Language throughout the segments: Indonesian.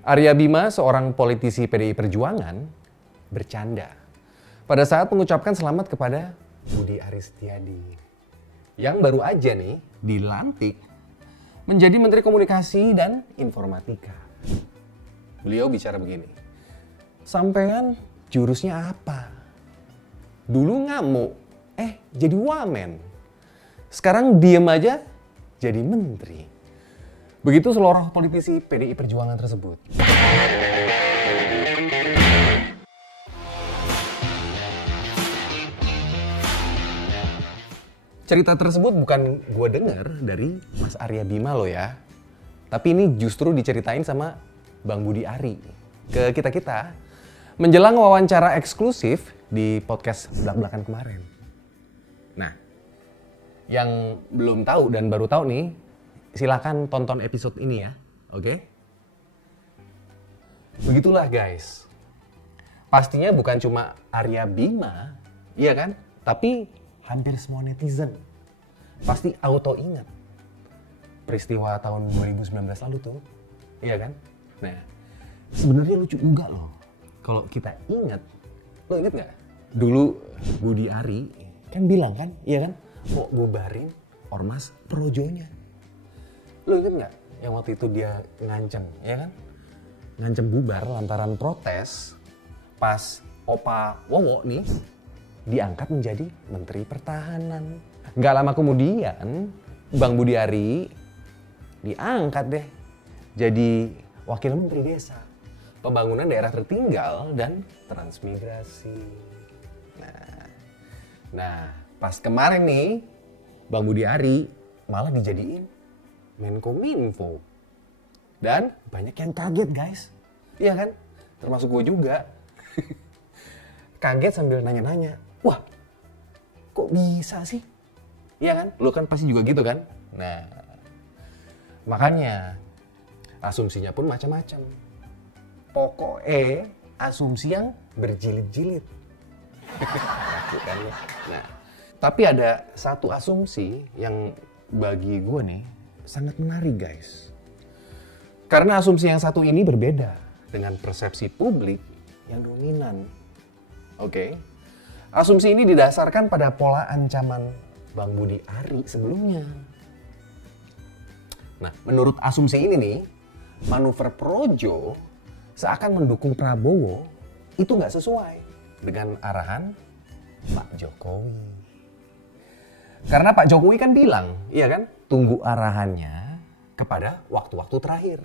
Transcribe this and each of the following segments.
Arya Bima, seorang politisi PDI Perjuangan, bercanda pada saat mengucapkan selamat kepada Budi Aris Setiadi yang baru aja nih dilantik menjadi Menteri Komunikasi dan Informatika. Beliau bicara begini, "Sampean jurusnya apa? Dulu ngamuk, jadi wamen. Sekarang diem aja jadi menteri." Begitu seluruh politisi PDI Perjuangan tersebut. Cerita tersebut bukan gue dengar dari Mas Arya Bima loh ya. Tapi ini justru diceritain sama Bang Budi Ari ke kita-kita menjelang wawancara eksklusif di podcast Blak-Blakan kemarin. Nah, yang belum tahu dan baru tahu nih, silakan tonton episode ini ya, oke? Begitulah guys. Pastinya bukan cuma Arya Bima, iya kan? Tapi hampir semua netizen pasti auto ingat peristiwa tahun 2019 lalu tuh, iya kan? Nah, sebenarnya lucu juga loh kalau kita ingat. Lo inget nggak? Dulu Budi Ari kan bilang kan, iya kan? Mau bubarin ormas projonya. Lo inget nggak yang waktu itu dia ngancem, ya kan? Ngancem bubar lantaran protes pas Opa Wowo nih diangkat menjadi Menteri Pertahanan. Nggak lama kemudian Bang Budi Ari diangkat deh jadi Wakil Menteri Desa, Pembangunan Daerah Tertinggal dan Transmigrasi. Nah, pas kemarin nih Bang Budi Ari malah dijadiin Menkominfo. Dan banyak yang kaget guys. Iya kan? Termasuk gue juga. Kaget sambil nanya-nanya. Wah, kok bisa sih? Iya kan? Lu kan pasti juga gitu kan? Nah, makanya asumsinya pun macam-macam. Pokoknya asumsi yang berjilid-jilid. Bukannya. Nah, tapi ada satu asumsi yang bagi gue nih sangat menarik guys. Karena asumsi yang satu ini berbeda dengan persepsi publik yang dominan. Oke. Asumsi ini didasarkan pada pola ancaman Bang Budi Ari sebelumnya. Nah, menurut asumsi ini nih, manuver Projo seakan mendukung Prabowo itu nggak sesuai dengan arahan Pak Jokowi. Karena Pak Jokowi kan bilang, iya kan, tunggu arahannya kepada waktu-waktu terakhir.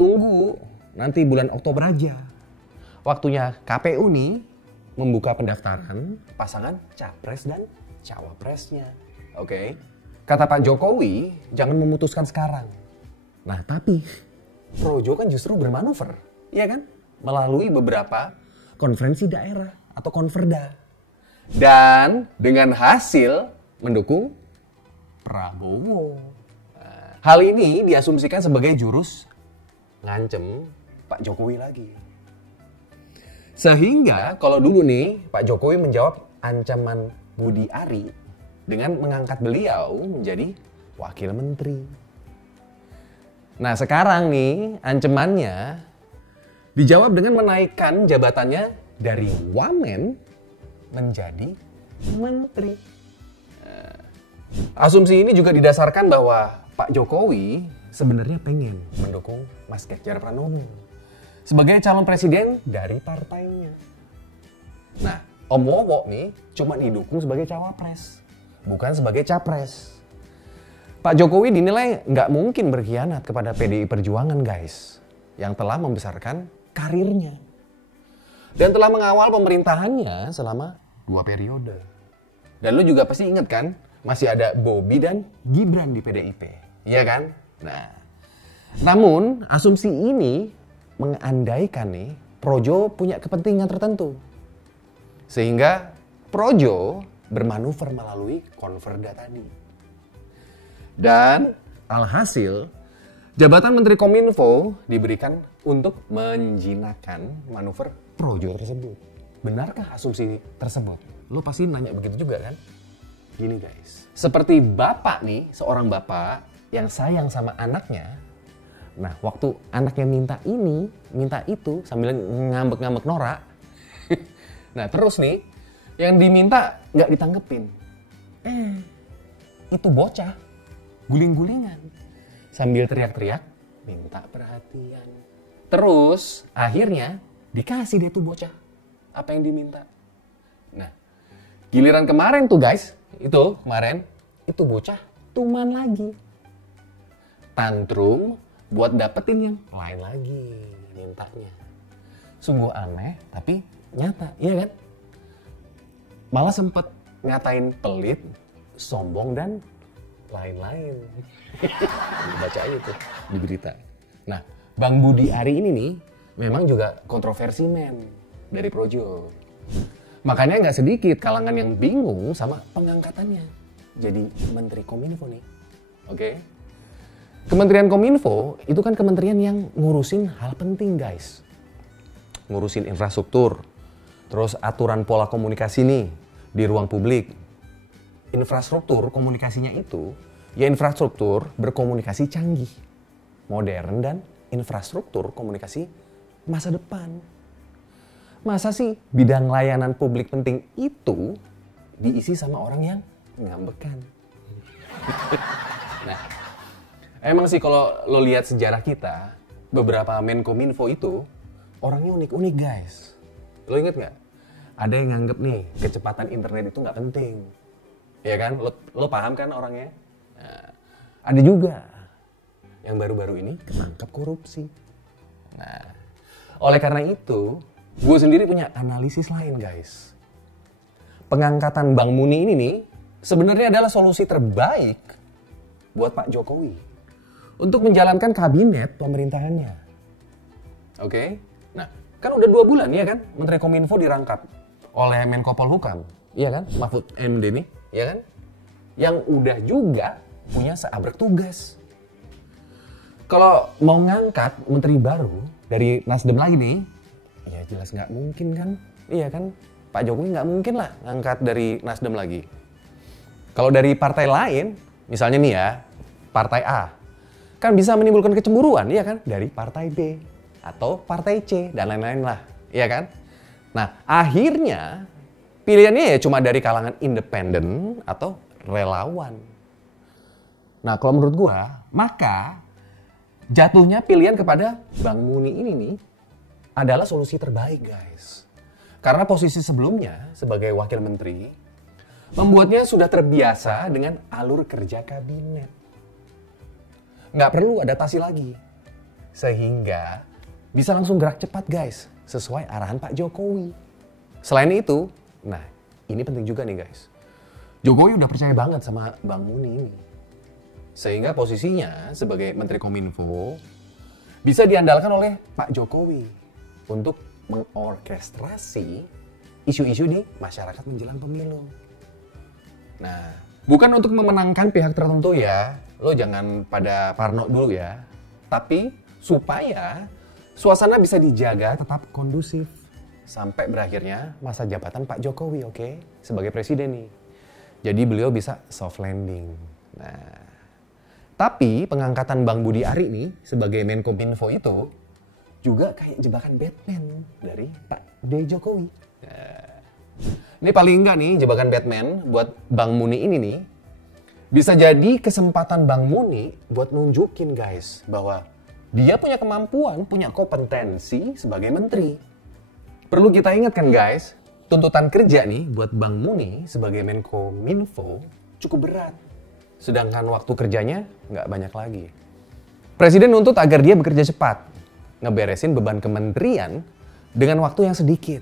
Tunggu nanti bulan Oktober aja. Waktunya KPU nih membuka pendaftaran pasangan capres dan cawapresnya. Oke. Kata Pak Jokowi, jangan memutuskan sekarang. Nah, tapi Projo kan justru bermanuver, iya kan? Melalui beberapa konferensi daerah atau konferda. Dan dengan hasil mendukung Prabowo. Nah, hal ini diasumsikan sebagai jurus ngancem Pak Jokowi lagi. Sehingga kalau dulu nih Pak Jokowi menjawab ancaman Budi Ari dengan mengangkat beliau menjadi wakil menteri. Nah sekarang nih ancamannya dijawab dengan menaikkan jabatannya dari wamen menjadi menteri. Asumsi ini juga didasarkan bahwa Pak Jokowi sebenarnya pengen mendukung Mas Ganjar Pranowo sebagai calon presiden dari partainya. Nah, Om Wowo nih cuma didukung sebagai cawapres, bukan sebagai capres. Pak Jokowi dinilai nggak mungkin berkhianat kepada PDI Perjuangan guys, yang telah membesarkan karirnya dan telah mengawal pemerintahannya selama 2 periode. Dan lu juga pasti inget kan, masih ada Bobi dan Gibran di PDIP, iya kan? Nah, namun asumsi ini mengandaikan nih Projo punya kepentingan tertentu, sehingga Projo bermanuver melalui konferda tadi. Dan alhasil jabatan Menteri Kominfo diberikan untuk menjinakkan manuver Projo tersebut. Benarkah asumsi tersebut? Lo pasti nanya begitu juga kan? Gini guys, seperti bapak nih, seorang bapak yang sayang sama anaknya, Nah, waktu anaknya minta ini, minta itu, sambil ngambek-ngambek norak. Nah, terus nih, yang diminta nggak ditanggepin. Itu bocah, guling-gulingan. Sambil teriak-teriak, minta perhatian. Terus, akhirnya dikasih dia tuh bocah apa yang diminta. Nah, giliran kemarin tuh guys, itu bocah tuman lagi. Tantrum buat dapetin yang lain lagi mintanya. Sungguh aneh, tapi nyata, iya kan? Malah sempet ngatain pelit, sombong, dan lain-lain. Baca aja tuh di berita. Nah, Bang Budi Ari ini nih, memang juga kontroversi men dari Projo. Makanya nggak sedikit kalangan yang bingung sama pengangkatannya jadi Menteri Kominfo nih. Oke. Kementerian Kominfo itu kan kementerian yang ngurusin hal penting guys. Ngurusin infrastruktur, terus aturan pola komunikasi nih di ruang publik. Infrastruktur komunikasinya itu ya infrastruktur berkomunikasi canggih, modern, dan infrastruktur komunikasi masa depan. Masa sih bidang layanan publik penting itu diisi sama orang yang ngambekan? Nah, emang sih kalau lo lihat sejarah kita, beberapa Menkominfo itu orangnya unik-unik guys. Lo inget nggak? Ada yang nganggep nih kecepatan internet itu nggak penting. Ya kan? Lo paham kan orangnya? Nah, ada juga yang baru-baru ini ketangkap korupsi. Nah, oleh karena itu, gue sendiri punya analisis lain guys. Pengangkatan Bang Muni ini nih sebenarnya adalah solusi terbaik buat Pak Jokowi untuk menjalankan kabinet pemerintahannya. Oke? Nah, kan udah 2 bulan ya kan Menteri Kominfo dirangkap oleh Menko Polhukam. Iya kan? Mahfud MD nih, ya kan? Yang udah juga punya seabrek tugas. Kalau mau ngangkat menteri baru dari Nasdem lagi nih, ya jelas nggak mungkin kan? Iya kan? Pak Jokowi nggak mungkin lah ngangkat dari Nasdem lagi. Kalau dari partai lain, misalnya nih ya, partai A, kan bisa menimbulkan kecemburuan, iya kan? Dari partai B atau partai C dan lain-lain lah, iya kan? Nah, akhirnya pilihannya ya cuma dari kalangan independen atau relawan. Nah, kalau menurut gua, maka jatuhnya pilihan kepada Bang Muni ini nih adalah solusi terbaik guys. Karena posisi sebelumnya sebagai wakil menteri membuatnya sudah terbiasa dengan alur kerja kabinet. Nggak perlu adaptasi lagi. Sehingga bisa langsung gerak cepat guys, sesuai arahan Pak Jokowi. Selain itu, nah ini penting juga nih guys. Jokowi udah percaya banget sama Bang Muni ini. Sehingga posisinya sebagai Menteri Kominfo bisa diandalkan oleh Pak Jokowi untuk mengorkestrasi isu-isu di masyarakat menjelang pemilu. Nah, bukan untuk memenangkan pihak tertentu ya, lo jangan pada parno dulu ya. Tapi supaya suasana bisa dijaga tetap kondusif sampai berakhirnya masa jabatan Pak Jokowi, oke? Sebagai presiden nih. Jadi beliau bisa soft landing. Nah, tapi pengangkatan Bang Budi Ari nih sebagai Menkominfo itu juga kayak jebakan Batman dari Pak D. Jokowi. Nah, ini paling enggak nih jebakan Batman buat Bang Muni ini nih bisa jadi kesempatan Bang Muni buat nunjukin guys bahwa dia punya kemampuan, punya kompetensi sebagai menteri. Perlu kita ingatkan guys, tuntutan kerja nih buat Bang Muni sebagai Menkominfo cukup berat. Sedangkan waktu kerjanya nggak banyak lagi. Presiden nuntut agar dia bekerja cepat, ngeberesin beban kementerian dengan waktu yang sedikit.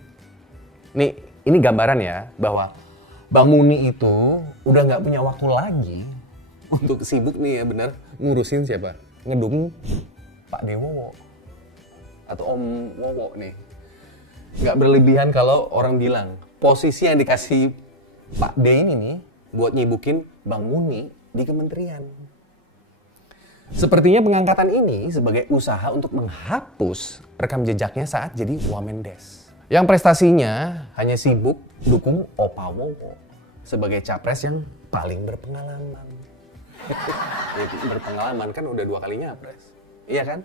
Nih, ini gambaran ya bahwa Bang Muni itu udah nggak punya waktu lagi untuk sibuk nih ya bener ngurusin siapa? Ngedukung Pak Dewowo atau Om Wowo nih. Nggak berlebihan kalau orang bilang posisi yang dikasih Pak D ini nih buat nyibukin Bang Muni di kementerian. Sepertinya pengangkatan ini sebagai usaha untuk menghapus rekam jejaknya saat jadi Wamendes. Yang prestasinya hanya sibuk dukung Opa Wowo sebagai capres yang paling berpengalaman. Berpengalaman kan udah 2 kali nyapres. Iya kan?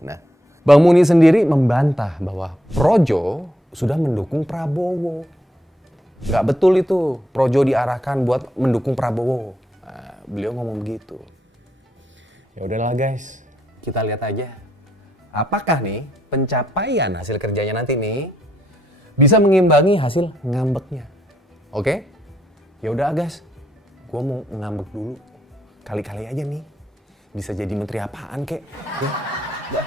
Nah, Bang Muni sendiri membantah bahwa Projo sudah mendukung Prabowo. Nggak betul itu, Projo diarahkan buat mendukung Prabowo. Nah, beliau ngomong begitu. Ya udahlah guys, kita lihat aja. Apakah nih pencapaian hasil kerjanya nanti nih bisa mengimbangi hasil ngambeknya? Oke? Ya udah guys, gua mau ngambek dulu. Kali-kali aja nih, bisa jadi menteri apaan kek? Ya.